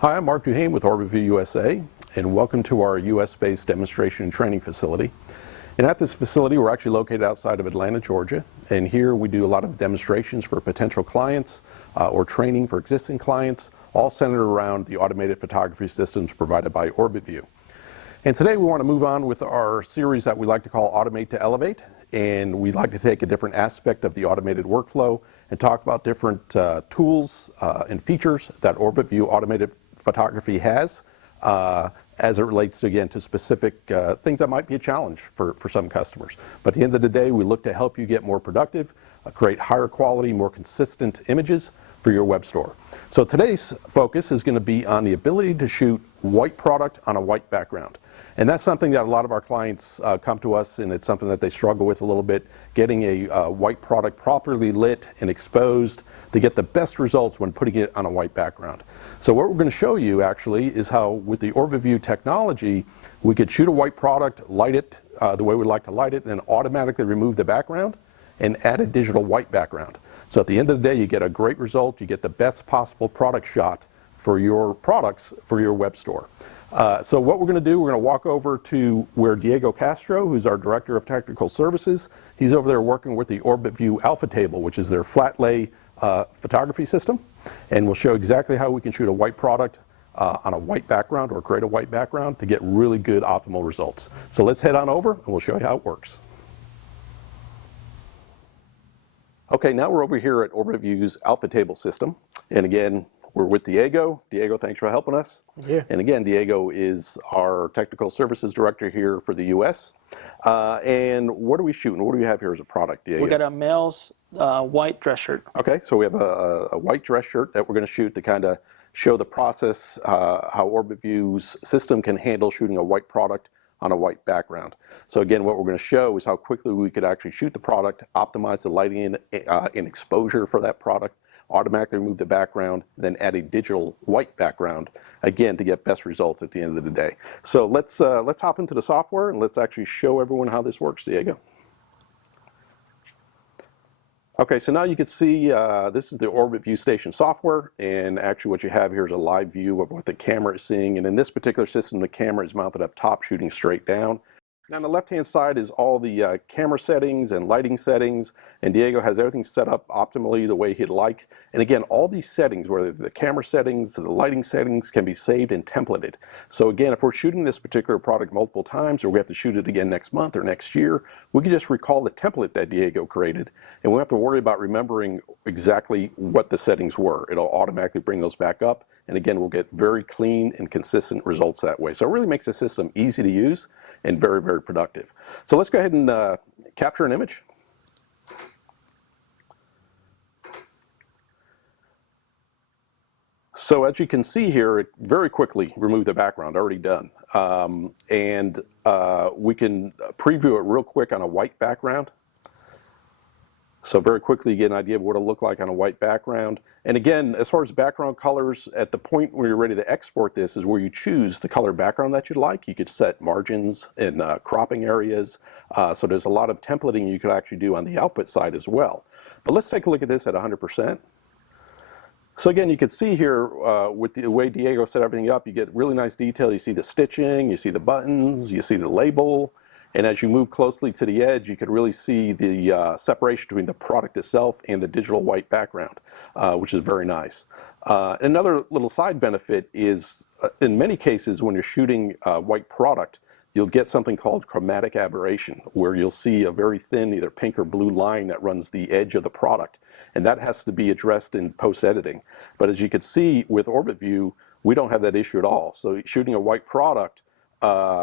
Hi, I'm Mark Duhane with Orbitvu USA, and welcome to our US-based demonstration and training facility. And at this facility, we're actually located outside of Atlanta, Georgia, and here we do a lot of demonstrations for potential clients or training for existing clients, all centered around the automated photography systems provided by Orbitvu. And today we want to move on with our series that we like to call Automate to Elevate, and we'd like to take a different aspect of the automated workflow and talk about different tools and features that Orbitvu automated photography has as it relates, again, to specific things that might be a challenge for some customers. But at the end of the day, we look to help you get more productive, create higher quality, more consistent images for your web store. So today's focus is going to be on the ability to shoot white product on a white background. And that's something that a lot of our clients come to us, and it's something that they struggle with a little bit, getting a white product properly lit and exposed to get the best results when putting it on a white background. So what we're going to show you actually is how with the Orbitvu technology, we could shoot a white product, light it the way we like to light it, and then automatically remove the background and add a digital white background. So at the end of the day, you get a great result, you get the best possible product shot for your products for your web store. So what we're going to do, we're going to walk over to where Diego Castro, who's our Director of Technical Services, he's over there working with the Orbitvu Alpha Table, which is their flat lay photography system. And we'll show exactly how we can shoot a white product on a white background or create a white background to get really good optimal results. So let's head on over and we'll show you how it works. Okay, now we're over here at Orbitvu's Alpha Table system. And again, we're with Diego. Diego, thanks for helping us. Yeah. And again, Diego is our Technical Services Director here for the US. And what are we shooting? What do we have here as a product, Diego? We got a male's white dress shirt. Okay, so we have a white dress shirt that we're going to shoot to kind of show the process, how Orbitvu's system can handle shooting a white product on a white background. So again, what we're going to show is how quickly we could actually shoot the product, optimize the lighting and exposure for that product, automatically remove the background, then add a digital white background, again, to get best results at the end of the day. So let's hop into the software and let's actually show everyone how this works, Diego. Okay, so now you can see this is the Orbitvu Station software, and actually what you have here is a live view of what the camera is seeing. And in this particular system, the camera is mounted up top, shooting straight down. Now on the left-hand side is all the camera settings and lighting settings, and Diego has everything set up optimally the way he'd like. And again, all these settings, whether the camera settings, the lighting settings, can be saved and templated. So again, if we're shooting this particular product multiple times, or we have to shoot it again next month or next year, we can just recall the template that Diego created, and we don't have to worry about remembering exactly what the settings were. It'll automatically bring those back up, and again, we'll get very clean and consistent results that way. So it really makes the system easy to use and very, very productive. So let's go ahead and capture an image. So as you can see here, it very quickly removed the background, already done. We can preview it real quick on a white background. So very quickly you get an idea of what it'll look like on a white background. And again, as far as background colors, at the point where you're ready to export this is where you choose the color background that you'd like. You could set margins and cropping areas. So there's a lot of templating you could actually do on the output side as well. But let's take a look at this at 100%. So again, you can see here with the way Diego set everything up, you get really nice detail. You see the stitching, you see the buttons, you see the label. And as you move closely to the edge, you can really see the separation between the product itself and the digital white background, which is very nice. Another little side benefit is, in many cases, when you're shooting white product, you'll get something called chromatic aberration, where you'll see a very thin, either pink or blue line that runs the edge of the product. And that has to be addressed in post-editing. But as you can see with Orbitvu, we don't have that issue at all. So shooting a white product,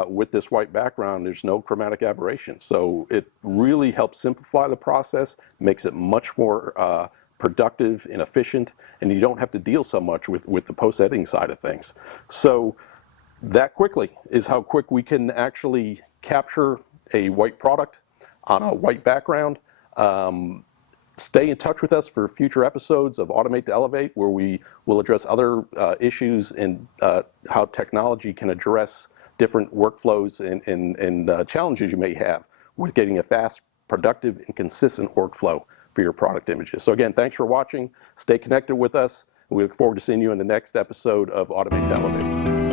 with this white background, there's no chromatic aberration. So it really helps simplify the process, makes it much more productive and efficient, and you don't have to deal so much with the post-editing side of things. So that quickly is how quick we can actually capture a white product on a white background. Stay in touch with us for future episodes of Automate to Elevate, where we will address other issues and how technology can address different workflows and challenges you may have with getting a fast, productive, and consistent workflow for your product images. So again, thanks for watching. Stay connected with us. We look forward to seeing you in the next episode of Automate to Elevate.